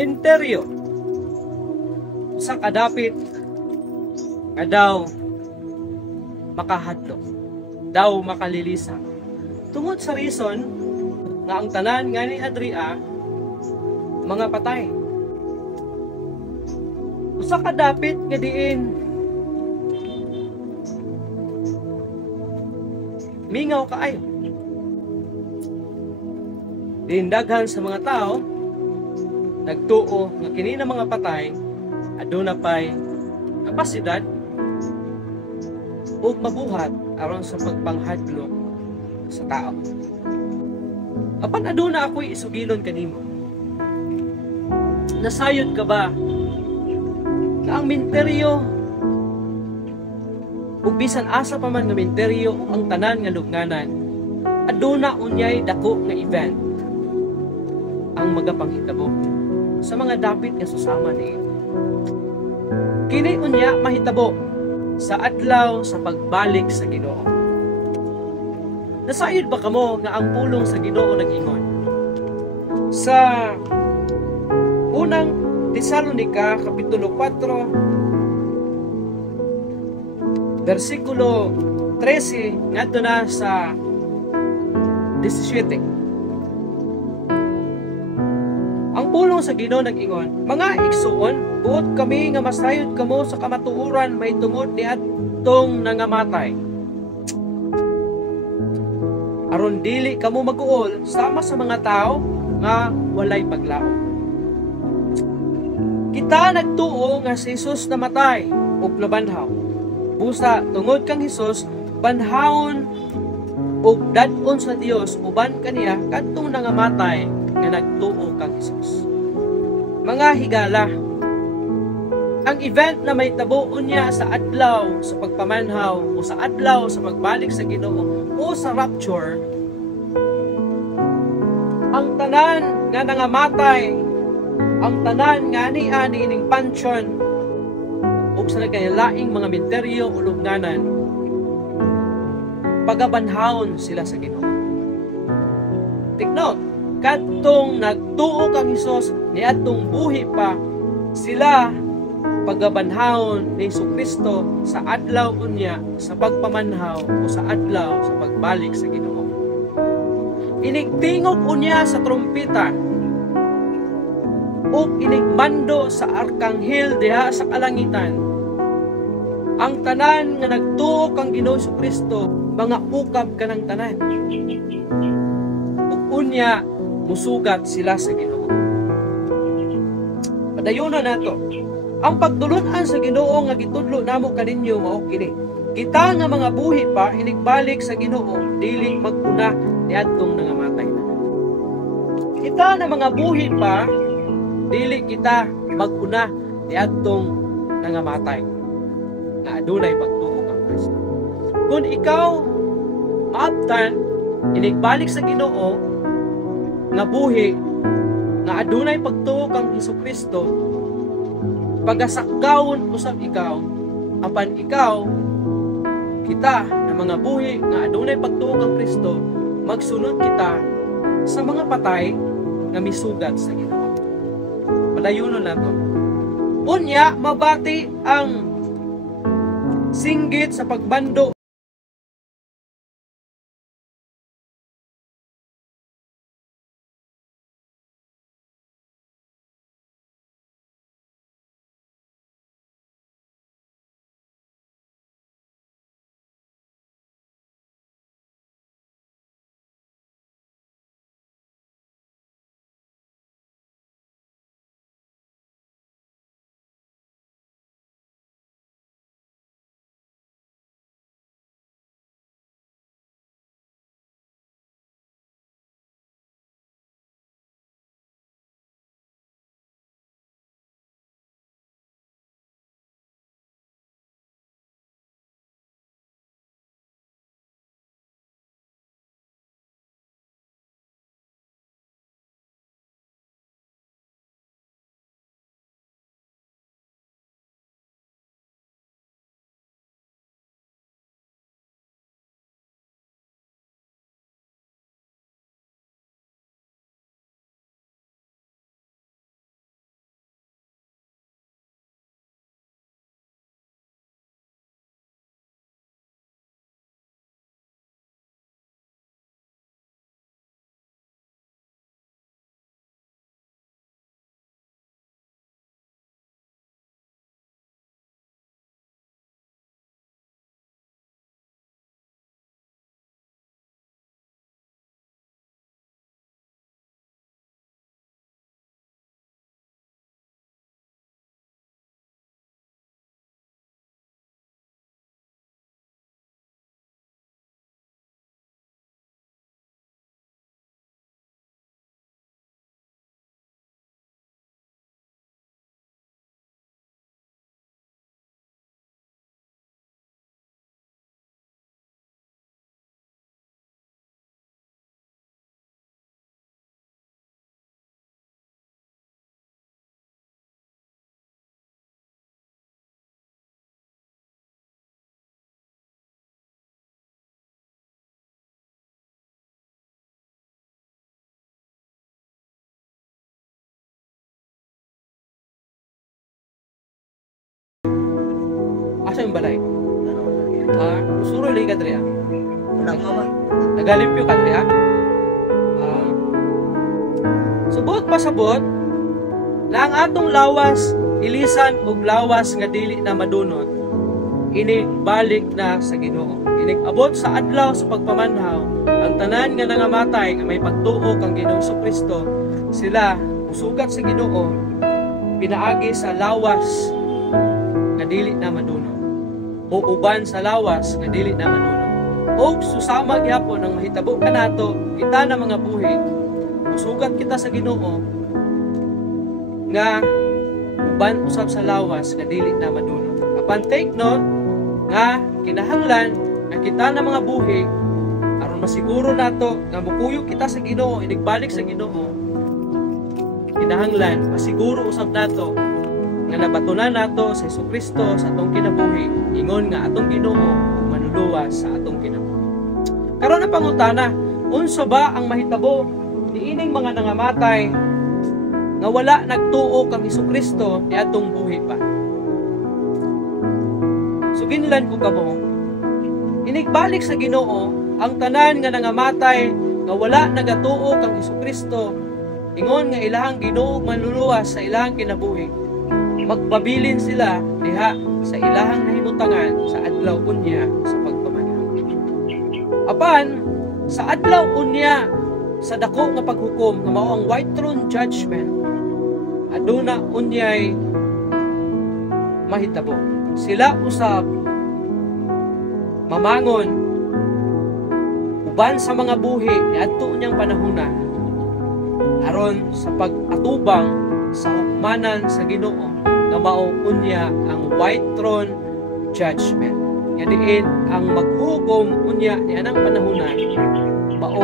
Minteryo, usa ka dapit nga daw makahadlok, daw makalilisa. Tungod sa reason nga ang tanan nga ni Adria mga patay. Usa ka dapit nga diin mingaw kaayo. Daghan sa mga tao nagtuo nga kini na mga patay aduna pay kapasidad ug mabuhat aron sa pagpanghadlok sa tao. Apan aduna ako'y isugilon kanimo. Nasayod ka ba na ang minteryo ug bisan asa pa man nga minteryo ug ang tanan nga lubnganan aduna unyay dako nga event ang magapanghitabo sa mga dapit nga susama niya. Kini unya mahitabo sa adlaw sa pagbalik sa Ginoo. Nasayod ba kamo nga ang pulong sa Ginoo nag-ingon? Sa unang Tesalonica kapitulo 4 versikulo 13 ngadto na sa 17. Ang pulong sa Ginoo nag-ingon, mga igsuon, buot kami nga masayod kamo sa kamatuoran may tungod ni atong nangamatay. Aron dili kamo mag-uol sama sa mga tao nga walay paglaom. Kita nagtuo nga si Jesus namatay ug nabanhaw. Busa tungod kang Hesus banhawon ug dad-on sa Dios uban kaniya kadtong nangamatay nga nagtuo kang Hesus. Mga higala, ang event na may tabuon niya sa adlaw sa pagpamanhaw o sa adlaw sa pagbalik sa Ginoo o sa rapture, ang tanan nga nangamatay, ang tanan nga ani-ani ining pansyon o sa nagkayalaing mga minteryo o lubnganan, pagabanhawon sila sa Ginoo. Take note, kadtong nagtuo kang Hesus ni atong buhi pa sila pagabanhawon ni Jesucristo sa adlaw unya sa pagpamanhaw o sa adlaw sa pagbalik sa Ginoo. Inigtingog unya sa trumpeta ug inigmando sa arkanghel diha sa kalangitan. Ang tanan nga nagtuo kang Ginoo Jesucristo mga ukab kanang tanan. Ug unya musugat sila sa Ginoo. Padayonon nato. Ang pagdulunan sa Ginoo nga gitudlo namo kaninyo mao kini. Kita nga mga buhi pa inigbalik sa Ginoo dili maguna niadtong nangamatay na. Kita na mga buhi pa dili kita maguna niadtong nangamatay. Na adunay pagtuo kang Kristo. Kung ikaw maabtan inigbalik sa Ginoo nga buhi nga adunay pagtuo kang Hesukristo, pagasakgawon usab ikaw, apan ikaw kita na mga buhi nga adunay pagtuo kang Kristo, magsunod kita sa mga patay nga misugat sa Ginoo. Padayonon nato. Unya mabati ang singgit sa pagbando sa yung balay? Usuro li ka dre. Wala nga man. Nagalimpyo ka dre. Subot pasabot na ang atong lawas ilisan ug lawas nga dili na madunot inigbalik na sa Ginoo. Inigabot sa adlaw sa pagpamanhaw ang tanan nga nangamatay nga may pagtuo kang Ginoong Kristo, sila usugat sa Ginoo pinaagi sa lawas nga dili na madunot o uban sa lawas nga dili na madunot. O susama gyapon ang mahitabo kanato kita na mga buhi usugat kita sa Ginoo nga uban usab sa lawas nga dili na madunot. Apan take note nga kinahanglan nga kita na mga buhi aron masiguro nato nga mupuyo kita sa Ginoo, inigbalik sa Ginoo. Kinahanglan masiguro usab nato nga nabatunan nato sa Jesucristo sa atong kinabuhi, ingon nga atong Ginoo manuluwas sa atong kinabuhi. Karon ang pangutana, unsa ba ang mahitabo niining mga nangamatay nga wala nagtuo kang Jesucristo ni atong buhi pa? Suginlan ko kamo, inigbalik sa Ginoo ang tanan nga nangamatay nga wala nagatuo kang Jesucristo, ingon nga ilahang Ginoo manluluwas sa ilahang kinabuhi. Magpabilin sila diha sa ilahang nahimutangan sa adlaw unya sa pagpamanhaw. Apan sa adlaw unya sa dako nga paghukom nga mao ang white throne judgment, aduna unyay mahitabo. Sila usab mamangon uban sa mga buhi ni adto unyang panahona aron sa pag-atubang sa hukmanan sa Ginoo nga mao unya ang white throne judgment. Yadiin ang maghukom unya ni anang panahona mao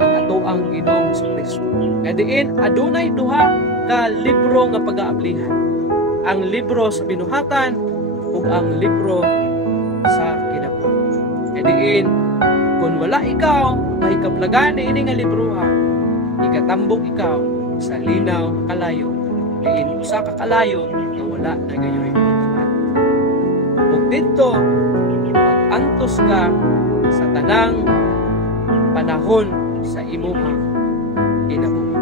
ang atoang Ginoong Kristo. Yadiin adunay duha ka libro nga pag-aablihan, ang libro sa binuhatan ug ang libro sa kinabuhi. Kadiin kung wala ikaw mahikablagan ni ini nga libro ikatambok ikaw sa linaw kalayo, diin usa ka kalayo nga wala na gayoy pagtuan. Ug didto mag-antos ka sa tanang panahon sa imuhang kinabuhi.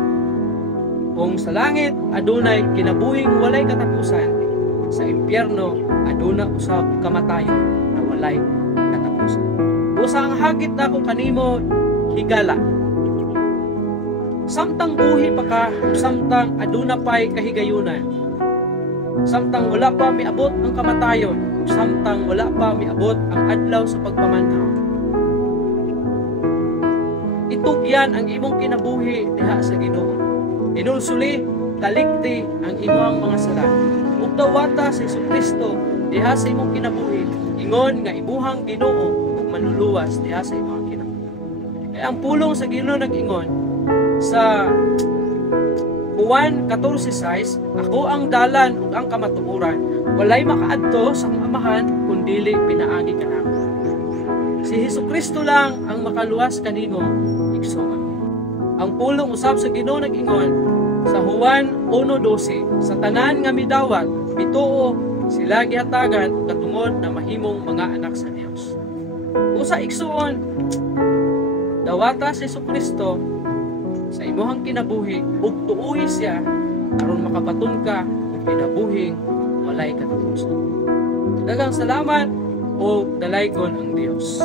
Kung sa langit adunay kinabuhing walay katapusan, sa impyerno aduna usab kamatayon na walay katapusan. Usa ang hagit nako kanimo higala. Samtang buhi pa ka, samtang aduna pay kahigayunan, samtang wala pa miabot ang kamatayon, samtang wala pa miabot ang adlaw sa pagpamanhaw, itugyan ang imong kinabuhi diha sa Ginoo. Inulsuli kaligti ang imong mga sala ug dawata sa Jesucristo diha sa imong kinabuhi, ingon nga imuhang Ginoo ug manluluwas diha sa imong kinabuhi. Kaya ang pulong sa Ginoo nag-ingon sa Juan 14:6, ako ang dalan ug ang kamatuoran, walay makaadto sa akong Amahan kun dili pinaagi kanako. Si Jesucristo lang ang makaluwas kanimo, igsoon. Ang pulong usab sa Ginoo nag-ingon sa Juan 1:12, sa tanan nga midawat bituo sila gihatagan og katungod na mahimong mga anak sa Dios. Usa igsoon, dawata si Jesucristo sa imuhang kinabuhi ug tuuhi siya aron makapaton ka og kinabuhing walay katapusan. Daghang salamat ug dalaygon ang Dios.